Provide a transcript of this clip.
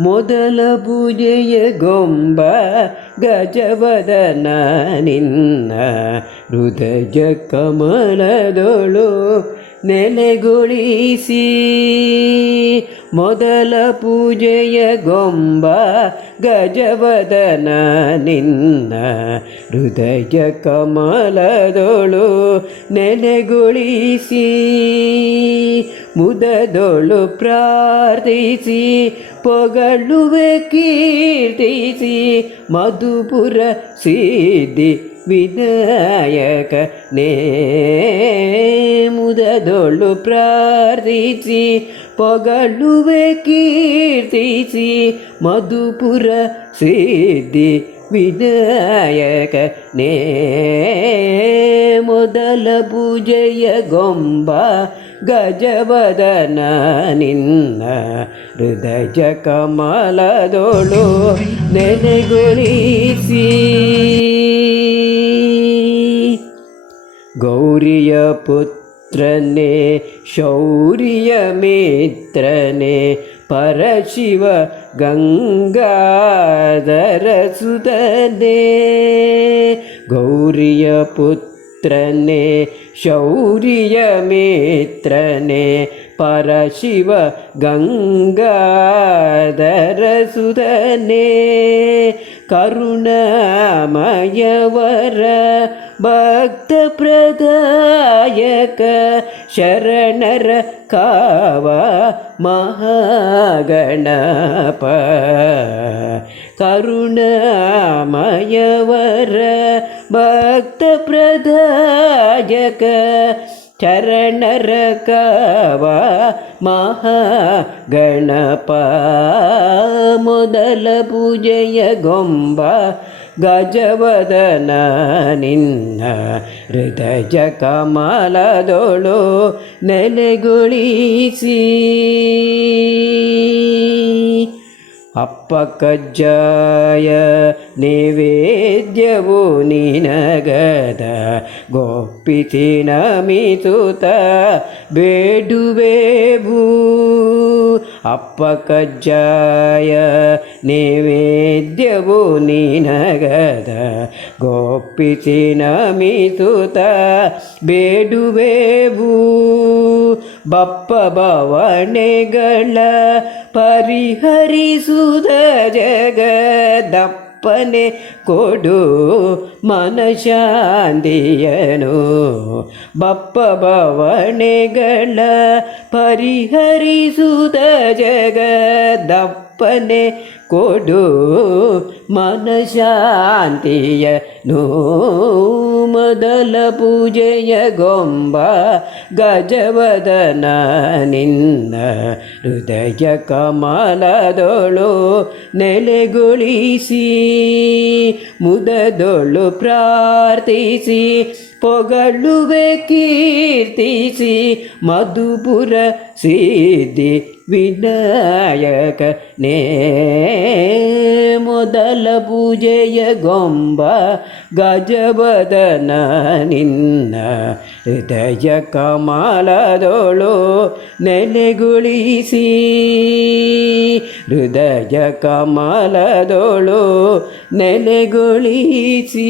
ಮೊದಲ ಪೂಜೆಯ ಗೊಂಬ ಗಜವದನ ನಿನ್ನ ಹೃದಯ ಕಮಲದೊಳು ನೆಲೆಗೊಳಿಸಿ. ಮೊದಲ ಪೂಜೆಯ ಗೊಂಬ ಗಜವದನ ನಿನ್ನ ಹೃದಯ ಕಮಲದೊಳು ನೆಲೆಗೊಳಿಸಿ. ಮುದದೊಳು ಪ್ರಾರ್ಥಿಸಿ ಪೊಗಳುವೆ ಕೀರ್ತಿಸಿ ಮಧುಪುರ ಸಿದ್ಧಿ ವಿನಾಯಕ ನೇ ಮುದದೊಳು ಪ್ರಾರ್ಥಿಸಿ ಪೊಗಳುವೆ ಕೀರ್ತಿಸಿ ಮಧುಪುರ ಸಿದ್ಧಿ ವಿನಾಯಕ ನೇ ಮೊದಲ ಪೂಜೆಯ ಗೊಂಬ ಗಜವದನ ನಿನ್ನ ಹೃದಯ ಕಮಲದೊಳು ನೆಲೆಗೊಳಿಸಿ ಗೌರಿಯ ಪುತ್ರನೇ ಶೌರ್ಯ ಮಿತ್ರನೇ ಪರಶಿವ ಗಂಗಾಧರ ಸುತನೇ ಗೌರಿಯ ಪುತ್ರನೇ त्रने शौर्यमेत्रने परशिव गङ्गाधरसुदने करुणामयवर भक्तप्रदायक शरणर कावा महागणप करुणामयवर ಮಹಾಗಣಪ ಕರುಣಾಮಯವರ ಭಕ್ತ ಪ್ರದಾಯಕ ಚರಣರ ಕವ ಮಹಾಗಣಪ ಮೊದಲ ಪೂಜೆಯ ಗೊಂಬ ಗಜವದನ ನಿನ್ನ ಹೃದಯ ಕಮಲದೊಳು ನೆಲೆಗೊಳಿಸಿ ಅಪ್ಪ ಕಜ್ಜಾಯ ನೈವೇದ್ಯವು ನಿನಗದ ಗೋಪಿಸಿ ನಮಿಸುತ್ತ ಬೇಡುವೆವು ಅಪ್ಪ ಕಜ್ಜಾಯ ನೈವೇದ್ಯವು ನಿನಗದ ಗೋಪಿಸಿ ನಮಿಸುತ್ತ ಬೇಡುವೆವು ಬಪ್ಪ ಬವಣೆಗಳ ಪರಿಹರಿಸುದ ಜಗದಪ್ಪನೆ ಕೊಡು ಮನಶಾಂದಿಯನು ಬಪ್ಪ ಭವಣೆಗಳ ಪರಿಹರಿಸುದ ಜಗದಪ್ಪನೆ ಕೊಡು ಮನಶಾಂತಿಯನು ಮೊದಲ ಪೂಜೆಯ ಗೊಂಬ ಗಜವದನ ನಿನ್ನ ಹೃದಯ ಕಮಲದೊಳು ನೆಲೆಗೊಳಿಸಿ ಮುದದೊಳು ಪ್ರಾರ್ಥಿಸಿ ಪೊಗಳುವೆ ಕೀರ್ತಿಸಿ ಮಧುಪುರ ಸಿದ್ಧಿ ವಿನಾಯಕ ನೇ ಮೊದಲ ಪೂಜೆಯ ಗೊಂಬ ಗಜಬದನ ನಿನ್ನ ಹೃದಯ ಕಮಲದೊಳು ನೆಲೆಗುಳಿಸಿ. ಹೃದಯ ಕಮಲದೊಳು ನೆಲೆಗೊಳಿಸಿ.